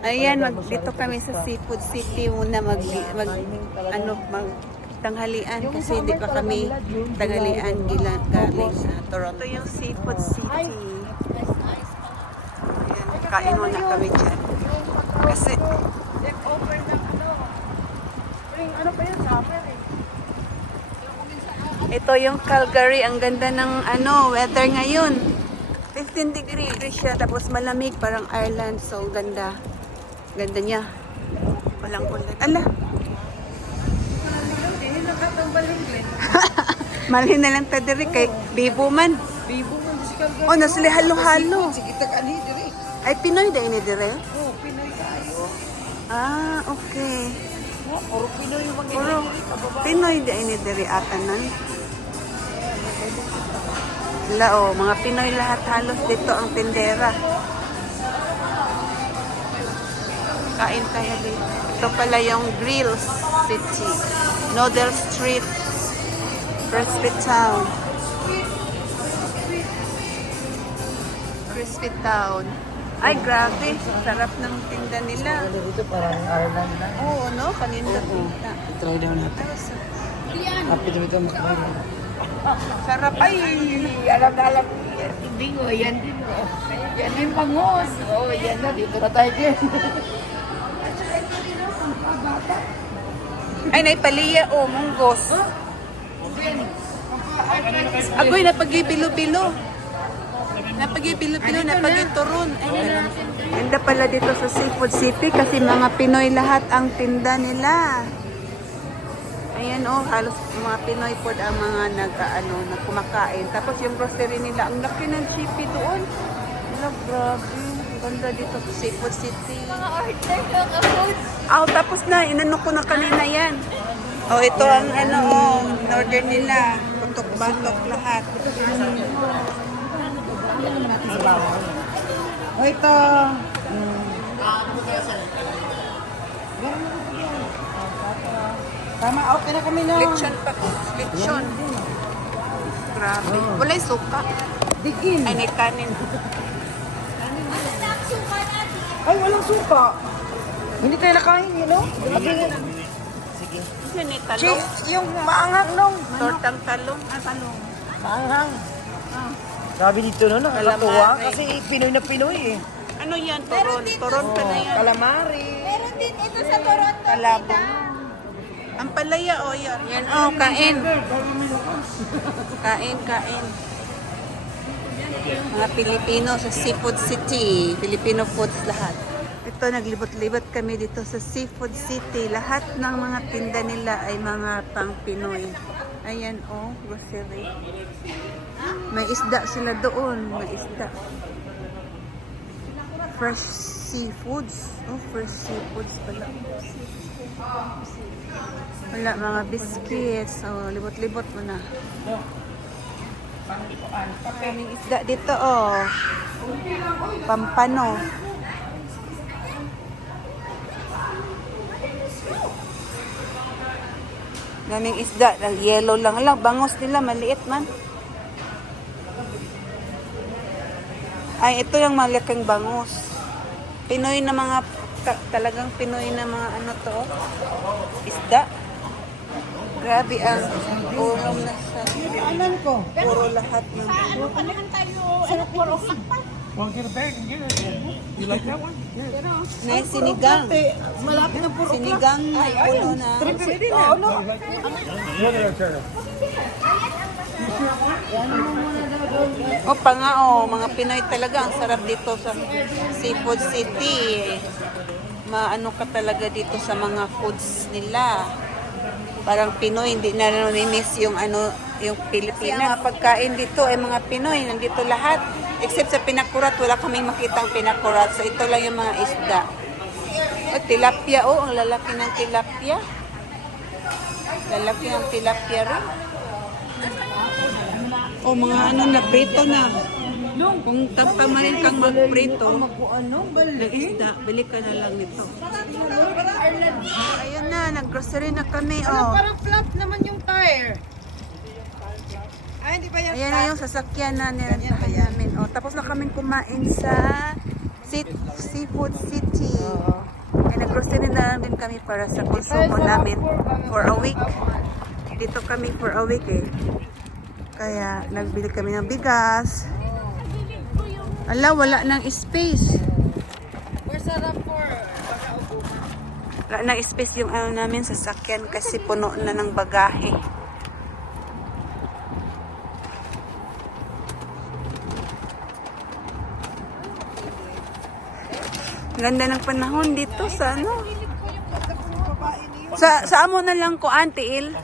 Ayan, dito kami sa Seafood City muna mag tanghalian kasi hindi pa kami tanghalian galing sa Toronto. Ito yung Seafood City. Ayan, kain muna kami dyan. Kasi ito yung Calgary, ang ganda ng weather ngayon. 15 degrees siya, tapos malamig, parang Ireland, so ganda. Ganda niya. Walang ulan. Ala! Malhin na lang ta diri kay Bibo man. Oh, nasli halo-halo. Ay, Pinoy da ini dire? Oh, Pinoy tayo. Ah, okay. Puro Pinoy yung Puro Pinoy da ini dire atanan. Wala, mga Pinoy lahat halos dito ang tindera. Kain tayo dito. Ito pala yung Grills City. Noodle Street. Crispy Town. Crispy Town. Ay, grabe. Sarap ng tinda nila. Dito parang Ireland na. Oo, no? Kanina tinda. Try daw natin. Happy to meet you. Sarap. Ay, Alam na alam. Hindi ko, yan din. Yan din pangos. Oh, yan na. Dito na tayo din. ay, naipaliya. Oh, munggos. Agoy, napag-ibilo-bilo. Napag-ibilo-bilo, napag-ituron. Ganda pala dito sa Seafood City kasi mga Pinoy lahat ang tinda nila. Ayan halos mga Pinoy food ang mga nagkumakain. Tapos yung grocery nila, ang laki ng chippy doon. Grabe. Ganda dito sa Seafood City. Tapos na, inano ko na kanina yan. Ito ang in-order nila. Putok-batok lahat. Ito. Tama, okay na kami na. Lechon pa. Lechon. Grabe. Wala yung suka. Digin. Ay, may kanin. Ay, walang suka. Hindi tayo nakain, you know? Sige. Yun may talong. Cheese, yung maanghang nung. Tortang talong. Talong. Maanghang. Sabi dito no, nakakatuwa. Calamari. Kasi Pinoy na Pinoy eh. Ano yan? Toron. Toron pa na yan. Calamari. Meron din ito sa Toronto. Kalabong. Ang palaya, yan. Yan, kain. Kain. Mga Pilipino sa Seafood City. Filipino foods lahat. Ito, naglibot-libot kami dito sa Seafood City. Lahat ng mga tinda nila ay mga pang Pinoy. Ayan, grocery. May isda sila doon. May isda. Fresh seafoods. Fresh seafoods pala. Wala, mga biscuits. Libot-libot mo na. Kaming isda dito, Pampano. Daming isda. Yellow lang. Bangos nila. Maliit man. Ay, ito yung malaking bangus. Pinoy na mga, talagang Pinoy na mga isda. Grabe ang ulam na sa Anan ko. puro lahat ng Panahan tayo. Ano puro sakpa? You like that one? na sinigang. Malapit na puro Sinigang na puno na. Mga Pinoy talaga. Ang sarap dito sa Seafood City. Maano ka talaga dito sa mga foods nila. Parang Pinoy, hindi na namimiss yung yung Pilipinas. Ang mga pagkain dito ay mga Pinoy. Nandito lahat. Except sa pinakurat, wala kaming makitang pinakurat. So ito lang yung mga isda. Tilapia, ang lalaki ng tilapia. Lalaki ng tilapia rin. Mga na prito na. Kung tapamarin kang magprito, ng isda, bili ka na lang nito. Ayun na, nag-grocery na kami. Parang flat naman yung tire. Ay, hindi ba yan Ayan na yung sasakyan na nirentahan namin. Tapos na kaming kumain sa Seafood City. kami para sa konsumo namin for a week. Dito kami for a week eh. Kaya nagbili kami ng bigas. Ala, wala nang space. Wala nang space yung ano namin sasakyan kasi puno na ng bagahe. Ganda ng panahon dito sa ano. Sa amo na lang ko, Auntie Il.